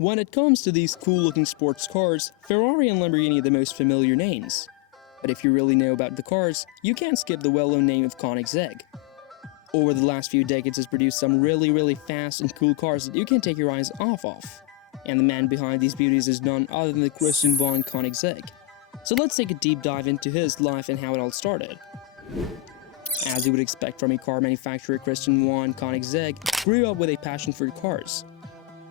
When it comes to these cool-looking sports cars, Ferrari and Lamborghini are the most familiar names. But if you really know about the cars, you can't skip the well-known name of Koenigsegg. Over the last few decades, it's produced some really fast and cool cars that you can't take your eyes off of. And the man behind these beauties is none other than the Christian von Koenigsegg. So let's take a deep dive into his life and how it all started. As you would expect from a car manufacturer, Christian von Koenigsegg grew up with a passion for cars.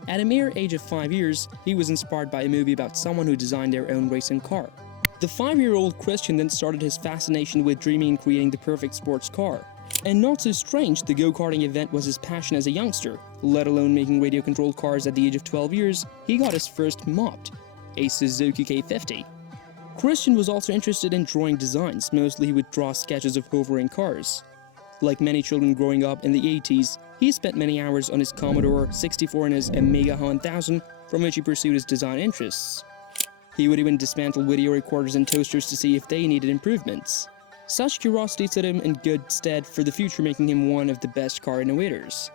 At a mere age of 5 years, he was inspired by a movie about someone who designed their own racing car. The 5-year-old Christian then started his fascination with dreaming and creating the perfect sports car. And not so strange, the go-karting event was his passion as a youngster. Let alone making radio-controlled cars at the age of 12 years, he got his first moped, a Suzuki K50. Christian was also interested in drawing designs. Mostly he would draw sketches of hovering cars. Like many children growing up in the 80s, he spent many hours on his Commodore 64 and his Amiga 1000, from which he pursued his design interests. He would even dismantle video recorders and toasters to see if they needed improvements. Such curiosity stood him in good stead for the future, making him one of the best car innovators.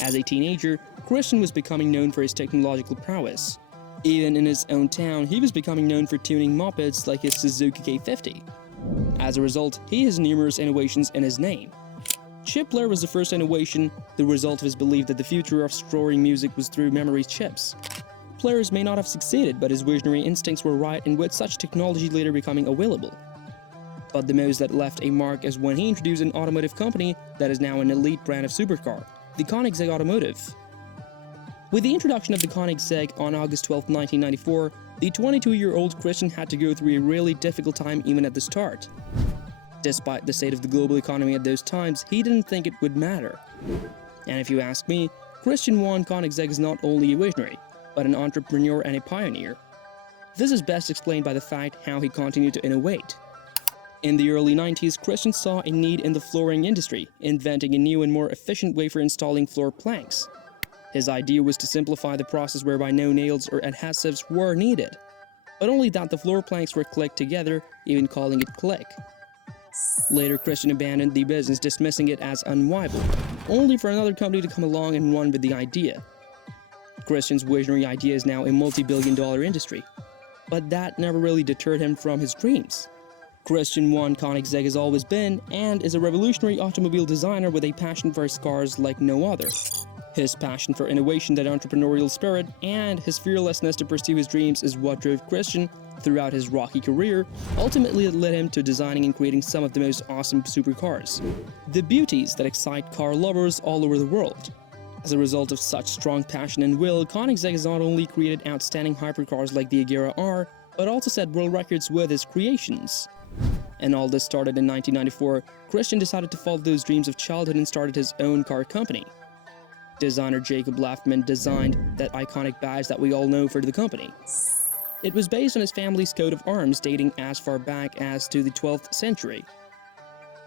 As a teenager, Christian was becoming known for his technological prowess. Even in his own town, he was becoming known for tuning mopeds like his Suzuki K50. As a result, he has numerous innovations in his name. Chip player was the first innovation, the result of his belief that the future of storing music was through memory chips. Players may not have succeeded, but his visionary instincts were right, and with such technology later becoming available. But the most that left a mark is when he introduced an automotive company that is now an elite brand of supercar, the Koenigsegg Automotive. With the introduction of the Koenigsegg on August 12, 1994, the 22-year-old Christian had to go through a really difficult time even at the start. Despite the state of the global economy at those times, he didn't think it would matter. And if you ask me, Christian von Koenigsegg is not only a visionary, but an entrepreneur and a pioneer. This is best explained by the fact how he continued to innovate. In the early 90s, Christian saw a need in the flooring industry, inventing a new and more efficient way for installing floor planks. His idea was to simplify the process whereby no nails or adhesives were needed, but only that the floor planks were clicked together, even calling it click. Later, Christian abandoned the business, dismissing it as unviable, only for another company to come along and run with the idea. Christian's visionary idea is now a multi-billion-dollar industry, but that never really deterred him from his dreams. Christian von Koenigsegg has always been and is a revolutionary automobile designer with a passion for his cars like no other. His passion for innovation, that entrepreneurial spirit, and his fearlessness to pursue his dreams is what drove Christian throughout his rocky career. Ultimately, it led him to designing and creating some of the most awesome supercars, the beauties that excite car lovers all over the world. As a result of such strong passion and will, Koenigsegg has not only created outstanding hypercars like the Agera R, but also set world records with his creations. And all this started in 1994. Christian decided to follow those dreams of childhood and started his own car company. Designer Jacob Laffman designed that iconic badge that we all know for the company. It was based on his family's coat of arms dating as far back as to the 12th century.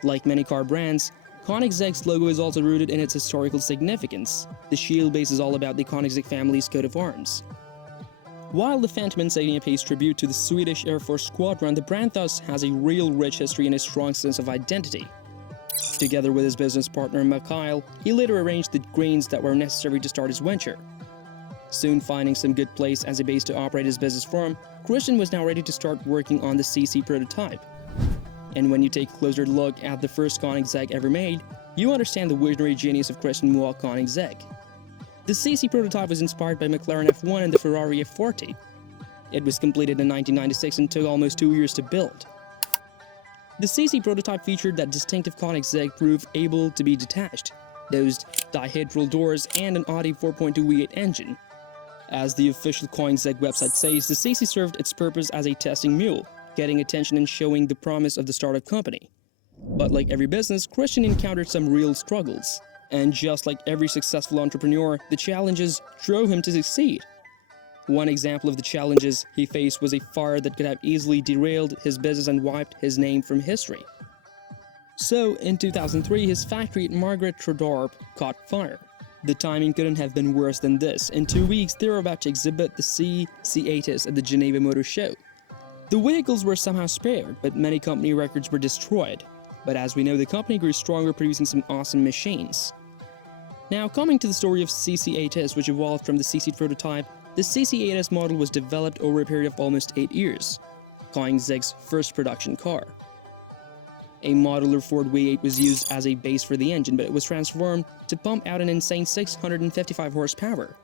Like many car brands, Koenigsegg's logo is also rooted in its historical significance. The shield base is all about the Koenigsegg family's coat of arms. While the Phantom insignia pays tribute to the Swedish Air Force Squadron, the brand thus has a real rich history and a strong sense of identity. Together with his business partner Mikhail, he later arranged the grains that were necessary to start his venture. Soon finding some good place as a base to operate his business from, Christian was now ready to start working on the CC prototype. And when you take a closer look at the first Koenigsegg ever made, you understand the visionary genius of Christian von Koenigsegg. The CC prototype was inspired by McLaren F1 and the Ferrari F40. It was completed in 1996 and took almost 2 years to build. The CC prototype featured that distinctive Koenigsegg roof able to be detached, those dihedral doors, and an Audi 4.2 V8 engine. As the official Koenigsegg website says, the CC served its purpose as a testing mule, getting attention and showing the promise of the startup company. But like every business, Christian encountered some real struggles. And just like every successful entrepreneur, the challenges drove him to succeed. One example of the challenges he faced was a fire that could have easily derailed his business and wiped his name from history. So, in 2003, his factory at Margaret Trodorp caught fire. The timing couldn't have been worse than this. In 2 weeks, they were about to exhibit the C8 at the Geneva Motor Show. The vehicles were somehow spared, but many company records were destroyed. But as we know, the company grew stronger, producing some awesome machines. Now, coming to the story of CC8S, which evolved from the CC prototype, the CC8S model was developed over a period of almost 8 years, Koenigsegg's first production car. A modular Ford V8 was used as a base for the engine, but it was transformed to pump out an insane 655 horsepower.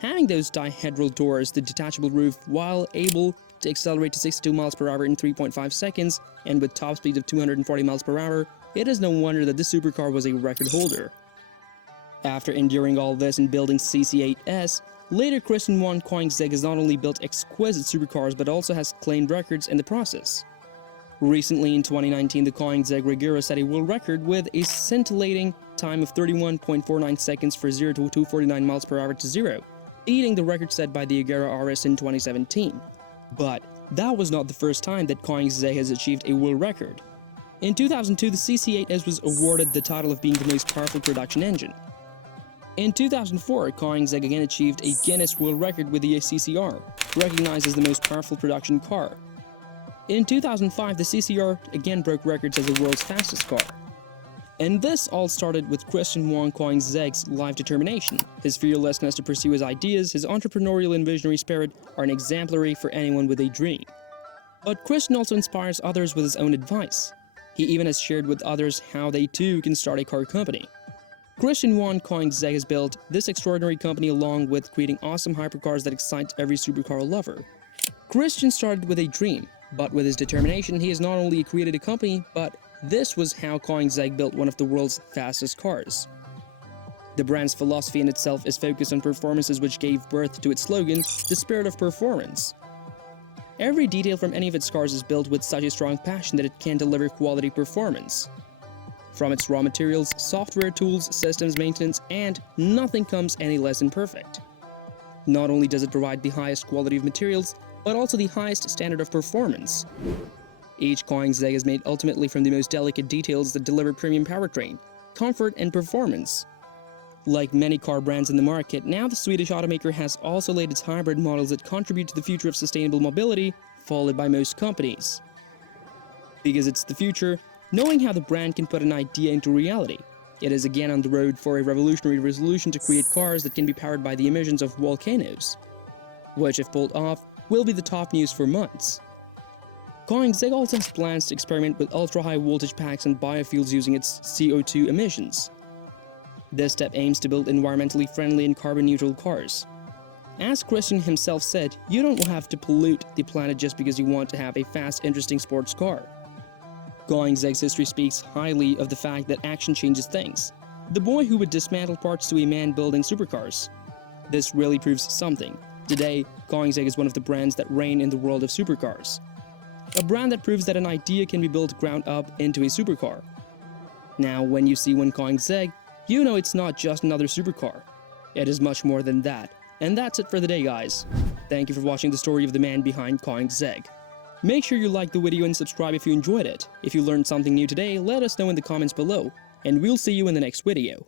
Having those dihedral doors, the detachable roof, while able to accelerate to 62 miles per hour in 3.5 seconds, and with top speed of 240 miles per hour, it is no wonder that this supercar was a record holder. After enduring all this and building CC8S, later Christian von Koenigsegg has not only built exquisite supercars but also has claimed records in the process. Recently in 2019, the Koenigsegg Regera set a world record with a scintillating time of 31.49 seconds for 0 to 249 miles per hour to 0, beating the record set by the Agera RS in 2017. But that was not the first time that Koenigsegg has achieved a world record. In 2002, the CC8S was awarded the title of being the most powerful production engine. In 2004, Koenigsegg again achieved a Guinness World Record with the CCR, recognized as the most powerful production car. In 2005, the CCR again broke records as the world's fastest car. And this all started with Christian von Koenigsegg's life determination. His fearlessness to pursue his ideas, his entrepreneurial and visionary spirit are an exemplary for anyone with a dream. But Christian also inspires others with his own advice. He even has shared with others how they too can start a car company. Christian von Koenigsegg has built this extraordinary company along with creating awesome hypercars that excite every supercar lover. Christian started with a dream, but with his determination he has not only created a company, but this was how Koenigsegg built one of the world's fastest cars. The brand's philosophy in itself is focused on performances, which gave birth to its slogan, the spirit of performance. Every detail from any of its cars is built with such a strong passion that it can deliver quality performance. From its raw materials, software, tools, systems, maintenance, and nothing comes any less than perfect. Not only does it provide the highest quality of materials, but also the highest standard of performance. Each Koenigsegg is made ultimately from the most delicate details that deliver premium powertrain, comfort, and performance. Like many car brands in the market, now the Swedish automaker has also laid its hybrid models that contribute to the future of sustainable mobility, followed by most companies. Because it's the future, knowing how the brand can put an idea into reality, it is again on the road for a revolutionary resolution to create cars that can be powered by the emissions of volcanoes, which, if pulled off, will be the top news for months. Koenigsegg also has plans to experiment with ultra-high voltage packs and biofuels using its CO2 emissions. This step aims to build environmentally friendly and carbon-neutral cars. As Christian himself said, you don't have to pollute the planet just because you want to have a fast, interesting sports car. Koenigsegg's history speaks highly of the fact that action changes things. The boy who would dismantle parts to a man building supercars. This really proves something. Today, Koenigsegg is one of the brands that reign in the world of supercars. A brand that proves that an idea can be built ground up into a supercar. Now, when you see one Koenigsegg, you know it's not just another supercar. It is much more than that. And that's it for the day, guys. Thank you for watching the story of the man behind Koenigsegg. Make sure you like the video and subscribe if you enjoyed it. If you learned something new today, let us know in the comments below, and we'll see you in the next video.